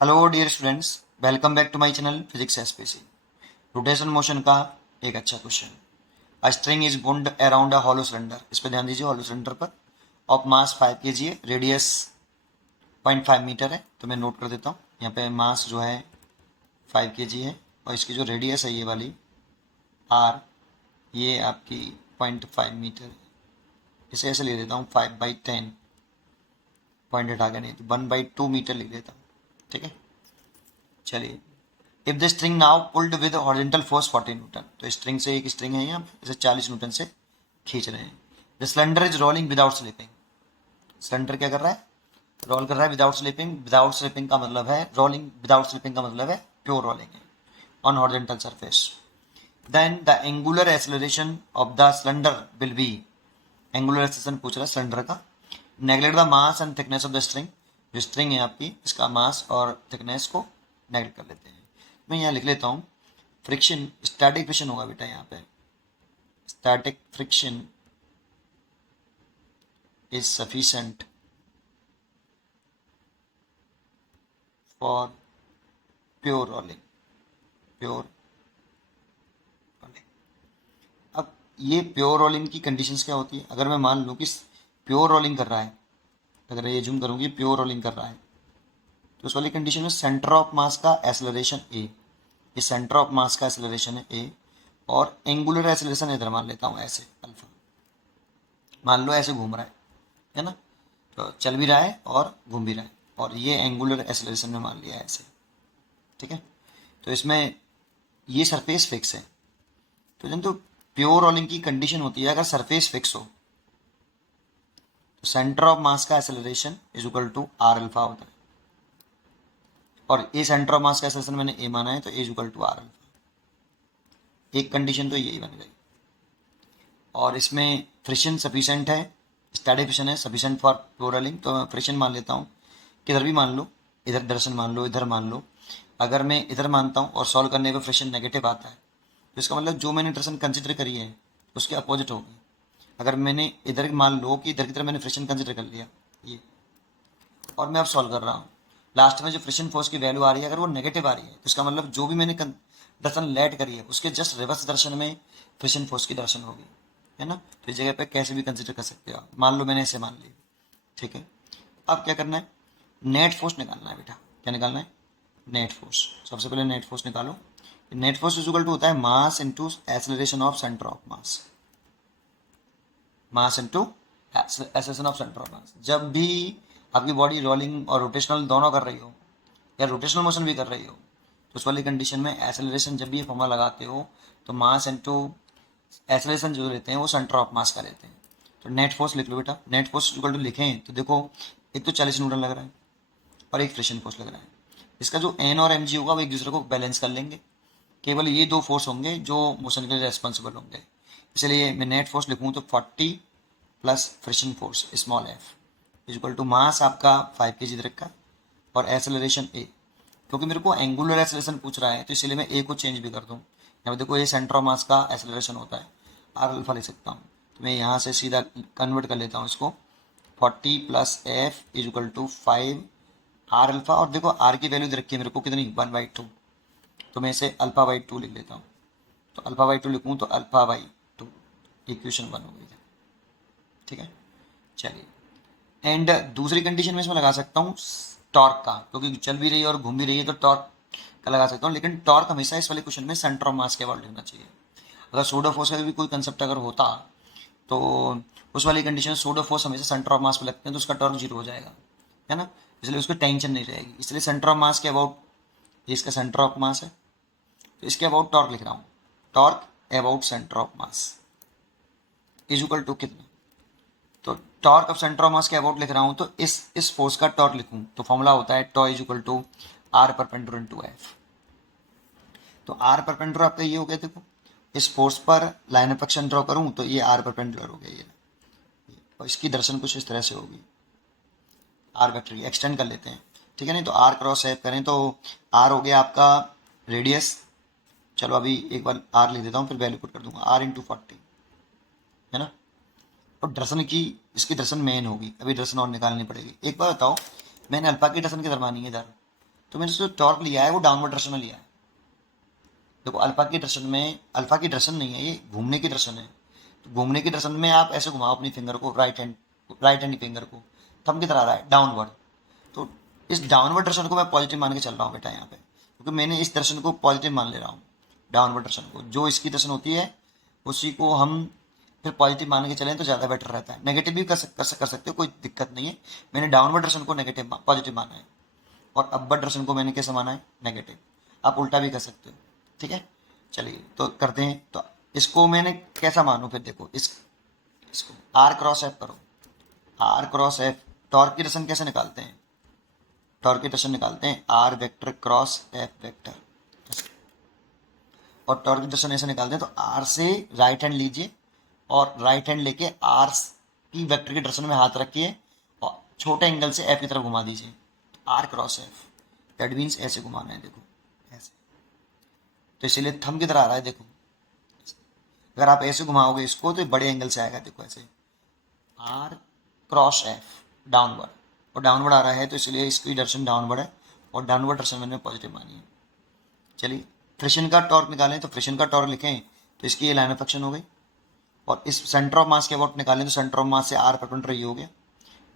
Hello dear students, welcome back to my channel physics SPC. Rotation motion का एक अच्छा question. A string is bound around a hollow cylinder. इस पर ध्यान दीजिए, हॉलो सिलेंडर पर ऑफ मास 5 kg है, रेडियस 0.5 मीटर है। तो मैं नोट कर देता हूँ, यहाँ पे मास जो है 5 kg है और इसकी जो रेडियस है ये वाली आर, ये आपकी 0.5 मीटर है। इसे ऐसे लिख देता हूँ 5/10, पॉइंट हटा के नहीं तो 1/2 मीटर लिख देता हूँ। ठीक है, चलिए। If the string now pulled with horizontal force 40 Newton, तो स्ट्रिंग से एक स्ट्रिंग है यहाँ पे, इसे 40 न्यूटन से खींच रहे हैं। The cylinder is rolling without slipping. Cylinder क्या कर रहा है? रोल कर रहा है विदाउट स्लिपिंग। विदाउट स्लिपिंग का मतलब है रोलिंग, विदाउट स्लिपिंग का मतलब है प्योर रोलिंग है on horizontal surface. Then the angular acceleration of the cylinder will be. Angular acceleration पूछ रहा है सिलेंडर का। Neglect the mass and thickness of the string. जो स्ट्रिंग है आपकी, इसका मास और थिकनेस को नेगलेक्ट कर लेते हैं। मैं यहाँ लिख लेता हूँ फ्रिक्शन, स्टैटिक फ्रिक्शन होगा बेटा यहाँ पे। Static friction is sufficient for pure rolling. Pure rolling. अब ये प्योर रोलिंग की कंडीशंस क्या होती है? अगर मैं मान लूँ कि प्योर रोलिंग कर रहा है, अगर ये जूम करूँगी प्योर रोलिंग कर रहा है, तो उस वाली कंडीशन में सेंटर ऑफ मास का एक्सेलरेशन ए, ये सेंटर ऑफ मास का एक्सेलरेशन है ए, और एंगुलर एक्सेलरेशन इधर मान लेता हूँ ऐसे अल्फा। मान लो ऐसे घूम रहा है ना, तो चल भी रहा है और घूम भी रहा है, और ये एंगुलर एक्सेलरेशन में मान लिया है ऐसे। ठीक है, तो इसमें ये सरफेस फिक्स है। तो जब तो प्योर रोलिंग की कंडीशन होती है, अगर सरफेस फिक्स हो तो सेंटर ऑफ मास का acceleration is equal to are alpha होता है, और ए सेंटर ऑफ मास का एक्सेलरेशन मैंने ए माना है, तो A is equal to are alpha. एक कंडीशन तो यही बन गई। और इसमें फ्रिक्शन सफिशेंट है, स्टैटिक फ्रिक्शन है सफिशेंट फॉर प्योर रोलिंग, तो मैं फ्रिक्शन मान लेता हूँ। किधर भी मान लो, इधर दर्शन मान लो, इधर मान लो। अगर मैं इधर मानता हूँ और सॉल्व करने पर फ्रिक्शन नेगेटिव आता है, तो इसका मतलब जो मैंने डायरेक्शन कंसिडर करी है उसके अपोजिट होगी। अगर मैंने इधर मान लो कि इधर की तरफ मैंने फ्रिक्शन कंसिडर कर लिया ये, और मैं अब सॉल्व कर रहा हूँ, लास्ट में जो फ्रिक्शन फोर्स की वैल्यू आ रही है अगर वो नेगेटिव आ रही है, तो इसका मतलब जो भी मैंने दर्शन लेट करी है उसके जस्ट रिवर्स दर्शन में फ्रिक्शन फोर्स की दर्शन होगी, है ना। तो इस जगह पे कैसे भी कंसिडर कर सकते हो आप। मान लो मैंने ऐसे मान ली, ठीक है। अब क्या करना है? नेट फोर्स निकालना है बेटा। क्या निकालना है? Net force. सबसे पहले नेट फोर्स निकालो। नेट फोर्स इक्वल टू होता है mass into acceleration of centre of mass. Mass into acceleration of centre of मास। जब भी आपकी बॉडी रोलिंग और रोटेशनल दोनों कर रही हो, या रोटेशनल मोशन भी कर रही हो, तो उस वाली कंडीशन में एक्सेलरेशन जब भी ये फॉर्मूला लगाते हो, तो मास इनटू एक्सेलरेशन जो लेते हैं वो सेंटर ऑफ मास का लेते हैं। तो नेट फोर्स लिख लो बेटा। नेट फोर्स इक्वल टू लिखें तो देखो, एक तो 40 न्यूटन लग रहा है और एक फ्रिक्शन फोर्स लग रहा है। इसका जो एन और एम जी होगा वो एक दूसरे को बैलेंस कर लेंगे। केवल ये दो फोर्स होंगे जो मोशन के लिए रेस्पॉन्सिबल होंगे। इसलिए मैं नेट फोर्स लिखूँ तो 40 plus friction force small f is equal to mass आपका 5 kg रखा, और एक्सेलरेशन ए। क्योंकि मेरे को एंगुलर एक्सेलरेशन पूछ रहा है तो इसलिए मैं ए को चेंज भी कर दूँ। यहाँ पे देखो ये सेंटर ऑफ मास का एक्सेलरेशन होता है, आर अल्फा लिख सकता हूँ। तो मैं यहाँ से सीधा कन्वर्ट कर लेता हूँ इसको। 40 plus f is equal to 5 r alpha, और देखो आर की वैल्यू दे रखी है मेरे को कितनी, 1/2। तो मैं इसे अल्फा/2 लिख लेता हूँ। तो अल्फा/2 लिखूँ तो अल्फा/2 इक्वेशन 1 हो गई है। ठीक है, चलिए। एंड दूसरी कंडीशन में इसमें लगा सकता हूँ टॉर्क का, क्योंकि चल भी रही है और घूम भी रही है तो टॉर्क का लगा सकता हूँ। लेकिन टॉर्क हमेशा इस वाले क्वेश्चन में सेंटर ऑफ मास के अबाउट होना चाहिए। अगर सूडो फोर्स का भी कोई कंसेप्ट अगर होता तो उस वाली कंडीशन में सूडो फोर्स हमेशा सेंटर ऑफ मास पे लगते हैं, तो उसका टॉर्क 0 हो जाएगा, है ना। इसलिए उसको टेंशन नहीं रहेगी। इसलिए सेंटर ऑफ मास के अबाउट, ये इसका सेंटर ऑफ मास है, तो इसके अबाउट टॉर्क लिख रहा हूँ। Torque about centre of mass is equal to कितना, तो torque of centre of mass के अबाउट लिख रहा हूँ, तो इस फोर्स का टॉर्क लिखूँ तो फॉर्मूला होता है tau is equal to r perpendicular to f. तो आर परपेंडिकुलर आपका ये हो गया, देखो इस फोर्स पर लाइन ऑफ एक्शन ड्रॉ करूँ तो ये आर परपेंडिकुलर हो गया ये, और इसकी दर्शन कुछ इस तरह से होगी। आर वेक्टर एक्सटेंड कर लेते हैं, ठीक है। नहीं तो आर क्रॉस एफ करें तो आर हो गया आपका रेडियस। चलो अभी एक बार आर लिख देता हूँ, फिर वैल्यू पुट कर दूंगा, आर इंटू 40, है ना। और दर्शन की, इसकी दर्शन मेन होगी, अभी दर्शन और निकालनी पड़ेगी। एक बार बताओ, मैंने अल्फा की दर्शन किधर मानी है? इधर। तो मैंने जो टॉर्क लिया है वो डाउनवर्ड डायरेक्शन में लिया है। देखो अल्फा की डायरेक्शन में, अल्फा की डायरेक्शन नहीं है ये, घूमने की डायरेक्शन है। तो घूमने की डायरेक्शन में आप ऐसे घुमाओ अपनी फिंगर को, राइट हैंड फिंगर को, थंब की तरह आ रहा है डाउनवर्ड। तो इस डाउनवर्ड डायरेक्शन को मैं पॉजिटिव मान के चल रहा हूँ बेटा यहाँ पे, क्योंकि मैंने इस डायरेक्शन को पॉजिटिव मान ले रहा हूँ। डाउनवर्ड डायरेक्शन को, जो इसकी डायरेक्शन होती है उसी को हम फिर पॉजिटिव मान के चलें तो ज़्यादा बेटर रहता है। नेगेटिव भी कर सकते हो, कोई दिक्कत नहीं है। मैंने डाउनवर्ड डायरेक्शन को नेगेटिव पॉजिटिव माना है, और अपवर्ड डायरेक्शन को मैंने कैसे माना है, नेगेटिव। आप उल्टा भी कर सकते हो, ठीक है। चलिए तो करते हैं। तो इसको मैंने कैसा मानूं फिर, देखो इसको आर क्रॉस एफ करो, आर क्रॉस एफ। टॉर्क की डायरेक्शन कैसे निकालते हैं, टॉर्क की डायरेक्शन निकालते हैं r vector cross f vector, और टॉर्क की डायरेक्शन ऐसे निकालते हैं। तो आर से राइट हैंड लीजिए, और राइट हैंड लेके आर की वेक्टर की डायरेक्शन में हाथ रखिए, और छोटे एंगल से एफ की तरफ घुमा दीजिए। R cross f, that means ऐसे घुमाना है, देखो ऐसे। तो इसीलिए थंब की तरह आ रहा है, देखो। अगर आप ऐसे घुमाओगे इसको तो बड़े एंगल से आएगा, देखो ऐसे आर क्रॉस एफ डाउनवर्ड, और डाउनवर्ड आ रहा है तो इसलिए इसकी डायरेक्शन डाउनवर्ड है, और डाउनवर्ड डायरेक्शन मैंने पॉजिटिव मानी है। चलिए फ्रिक्शन का टॉर्क निकालें, तो फ्रिक्शन का टॉर्क लिखें तो इसकी ये लाइन ऑफ एक्शन हो गई। और इस सेंटर ऑफ मास के अबाउट निकालें तो सेंटर ऑफ मास से आर परपेंडिकुलर ये हो गया,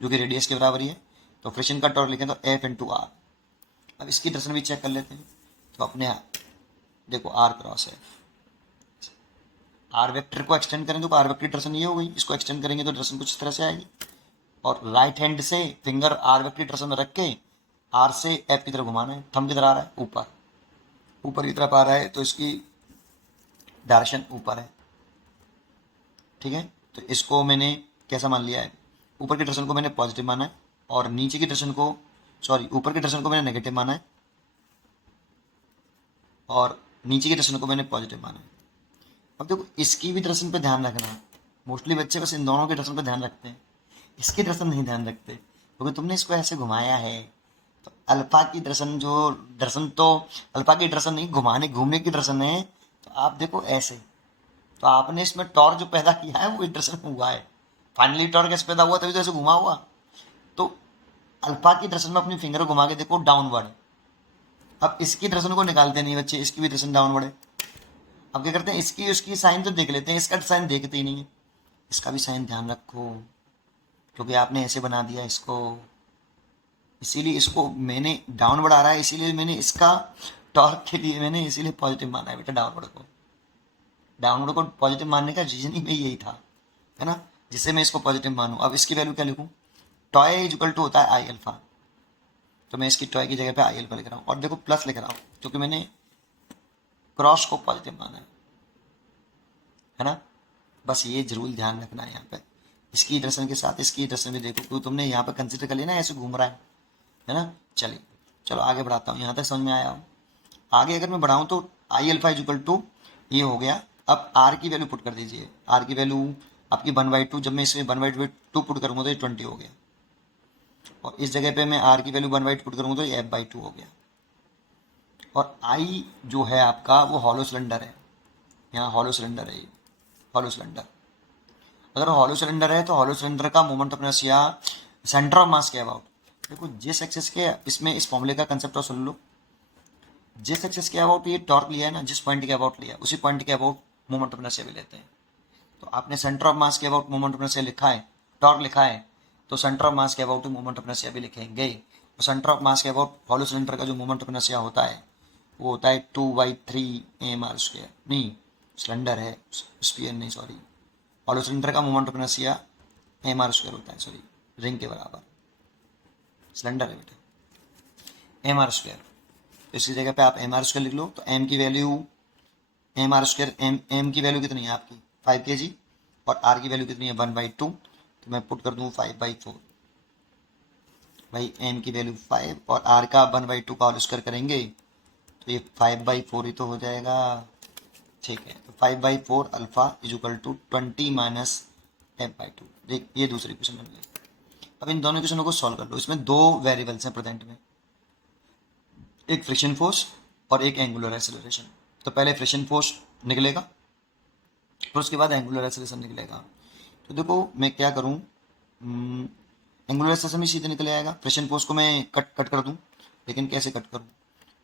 जो कि रेडियस के बराबर ही है। तो फ्रिक्शन का टॉर्क लिखें तो एफ इंटू आर। अब इसकी डायरेक्शन भी चेक कर लेते हैं। तो अपने देखो r cross f, r vector को एक्सटेंड करें तो आर वेक्टर की डायरेक्शन ये हो गई, इसको एक्सटेंड करेंगे तो डायरेक्शन कुछ इस तरह से आएगी। और राइट हैंड से फिंगर आर वेक्टर की डायरेक्शन में रख के आर से एफ की तरफ घुमाना है, थंब किधर आ रहा है, ऊपर, ऊपर की तरफ आ रहा है तो इसकी डायरेक्शन ऊपर है, ठीक है। तो इसको मैंने कैसा मान लिया है, ऊपर की डायरेक्शन को मैंने पॉजिटिव माना है, और नीचे की डायरेक्शन को, सॉरी ऊपर की डायरेक्शन को मैंने नेगेटिव माना है, और नीचे की डायरेक्शन को मैंने पॉजिटिव माना है। अब देखो इसकी भी डायरेक्शन पे ध्यान रखना। मोस्टली बच्चे बस इन दोनों के डायरेक्शन पे ध्यान रखते हैं, इसकी डायरेक्शन नहीं ध्यान रखते, क्योंकि तुमने इसको ऐसे घुमाया है। तो अल्फा की डायरेक्शन, जो डायरेक्शन तो अल्फा की डायरेक्शन नहीं, घुमाने घूमने की डायरेक्शन है। तो आप देखो ऐसे, तो आपने इसमें टॉर्क जो पैदा किया है वो इस डायरेक्शन में हुआ है। फाइनली टॉर्क कैसे पैदा हुआ, तभी तो ऐसे घुमा हुआ। तो अल्फा की डायरेक्शन में अपनी फिंगर को घुमा के देखो डाउनवर्ड। अब इसकी डायरेक्शन को निकालते नहीं बच्चे, इसकी भी डायरेक्शन डाउनवर्ड है। अब क्या करते हैं, इसकी उसकी साइन तो देख लेते हैं, इसका साइन देखते ही नहीं है। इसका भी साइन ध्यान रखो, क्योंकि आपने ऐसे बना दिया इसको, इसीलिए इसको मैंने डाउनवर्ड आ रहा है, इसीलिए मैंने इसका टॉर्क के लिए मैंने इसीलिए पॉजिटिव माना है बेटा। डाउनवर्ड को पॉजिटिव मानने का रीजन ही यही था, है ना, जिससे मैं इसको पॉजिटिव मानूं। अब इसकी वैल्यू क्या लिखूं, टॉय इज इक्वल टू होता है आई अल्फा, तो मैं इसकी टॉय की जगह पे आई अल्फा लिख रहा हूँ, और देखो प्लस लिख रहा हूँ क्योंकि मैंने क्रॉस को पॉजिटिव माना है ना। बस ये जरूर ध्यान रखना है यहाँ पे, इसकी डायरेक्शन के साथ इसकी डायरेक्शन भी देखो, क्योंकि तुमने यहाँ पे कंसिडर कर लिया ना ऐसे घूम रहा है ना। चलिए चलो आगे बढ़ाता हूँ, यहाँ तक समझ में आया हूँ। आगे अगर मैं बढ़ाऊँ तो I alpha is equal to ये हो गया। अब आर की वैल्यू पुट कर दीजिए, आर की वैल्यू आपकी 1/2, जब मैं इसमें 1/2 पुट करूँगा तो ये 20 हो गया, और इस जगह पे मैं आर की वैल्यू 1/2 पुट करूँगा तो ये f/2 हो गया। और आई जो है आपका वो हॉलो सिलेंडर है, यहाँ हॉलो सिलेंडर है ये, हॉलो सिलेंडर। अगर हॉलो सिलेंडर है तो हॉलो सिलेंडर का moment of inertia centre of mass के अबाउट, देखो जिस एक्सिस के, इसमें इस फॉर्मूले का कंसेप्ट और सुन लो। जिस एक्सिस के अबाउट ये टॉर्क लिया है ना, जिस पॉइंट के अबाउट लिया उसी पॉइंट के अबाउट मोमेंट ऑफ इनर्शिया भी लेते हैं। तो आपने सेंटर ऑफ मास के अबाउट मोमेंट ऑफ इनर्शिया लिखा है, टॉर्क लिखा है, तो सेंटर ऑफ मास के अबाउट मोमेंट ऑफ इनर्शिया भी लिखेंगे। और सेंटर ऑफ मास के अबाउट हॉलो सिलेंडर का जो मोमेंट ऑफ इनर्शिया होता है वो होता है 2/3 mr², नहीं सिलेंडर है, स्फीयर नहीं, सॉरी, हॉलो सिलेंडर का मोमेंट ऑफ इनर्शिया mr² होता है, सॉरी रिंग के बराबर, सिलेंडर है बेटा mr²। तो इसकी जगह पे आप mr² लिख लो, तो m की वैल्यू mr², m की वैल्यू कितनी है आपकी 5 kg, और r की वैल्यू कितनी है 1/2, तो मैं पुट कर दूँ 5/4। भाई m की वैल्यू 5 और r का 1/2 का होल स्क्वायर करेंगे तो ये 5/4 ही तो हो जाएगा, ठीक है। तो 5/4 alpha is equal to 20 minus f/2। देख ये दूसरी क्वेश्चन बन गई। अब इन दोनों क्वेश्चनों को सॉल्व कर लो। इसमें दो वेरिएबल्स हैं प्रेजेंट में, एक फ्रिक्शन फोर्स और एक एंगुलर एक्सेलरेशन। तो पहले फ्रिक्शन फोर्स निकलेगा, फिर उसके बाद एंगुलर एक्सेलरेशन निकलेगा। तो देखो मैं क्या करूँ, एंगुलर एक्सेलरेशन भी सीधे निकल आएगा, फ्रिक्शन फोर्स को मैं कट कर दूँ, लेकिन कैसे कट करूँ,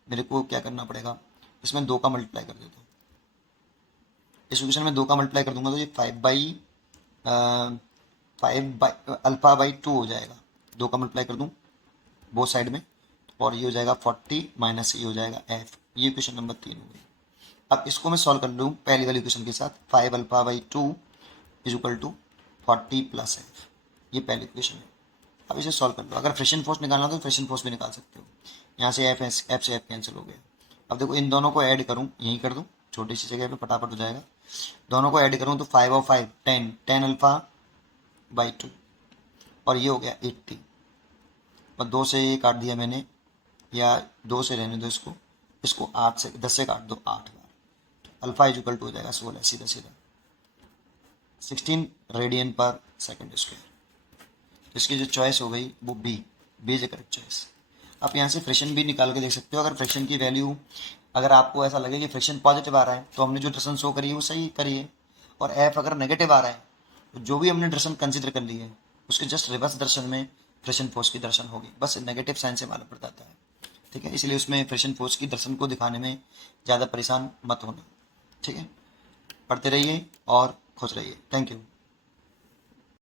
मेरे को क्या करना पड़ेगा, इसमें 2 का मल्टीप्लाई कर देता हूँ। इस इक्वेशन में 2 का मल्टीप्लाई कर दूंगा तो ये 5 बाई अल्फा बाई 2 हो जाएगा। 2 का मल्टीप्लाई कर दूँ बोथ साइड में, और ये हो जाएगा 40 माइनस ये हो जाएगा एफ। ये इक्वेशन नंबर 3 हो गई। अब इसको मैं सॉल्व कर लूँ पहली वाली इक्वेशन के साथ, 5 alpha by 2 is equal to 40 plus f. ये पहली इक्वेशन है। अब इसे सॉल्व कर लो। अगर फ्रिक्शन फोर्स निकालना तो फ्रिक्शन फोर्स भी निकाल सकते हो। यहाँ से एफ से एफ कैंसिल हो गया। अब देखो इन दोनों को ऐड करूँ, यहीं कर दूँ, छोटी सी जगह पे फटाफट हो जाएगा। दोनों को ऐड करूँ तो 5 और 5 10, 10 अल्फा बाई 2, और ये हो गया 80। और 2 से ये काट दिया मैंने, या 2 से रहने दो इसको, इसको 8 से 10 से काट दो 8 बार। अल्फा इज इक्वल टू हो जाएगा 16, सीधा सीधा 16 रेडियन पर सेकेंड स्क्वायर। इसकी जो चॉइस हो गई वो B is a correct choice. आप यहाँ से फ्रिक्शन भी निकाल के देख सकते हो। अगर फ्रिक्शन की वैल्यू, अगर आपको ऐसा लगे कि फ्रिक्शन पॉजिटिव आ रहा है तो हमने जो डायरेक्शन शो करी है वो सही करी है, और एफ अगर नेगेटिव आ रहा है तो जो भी हमने डायरेक्शन कंसिडर कर ली है उसके जस्ट रिवर्स डायरेक्शन में फ्रिक्शन फोर्स की डायरेक्शन होगी। बस नेगेटिव साइन से मालूम पड़ जाता है, ठीक है। इसलिए उसमें फ्रिक्शन फोर्स की डायरेक्शन को दिखाने में ज़्यादा परेशान मत होना, ठीक है। पढ़ते रहिए और खुश रहिए। Thank you.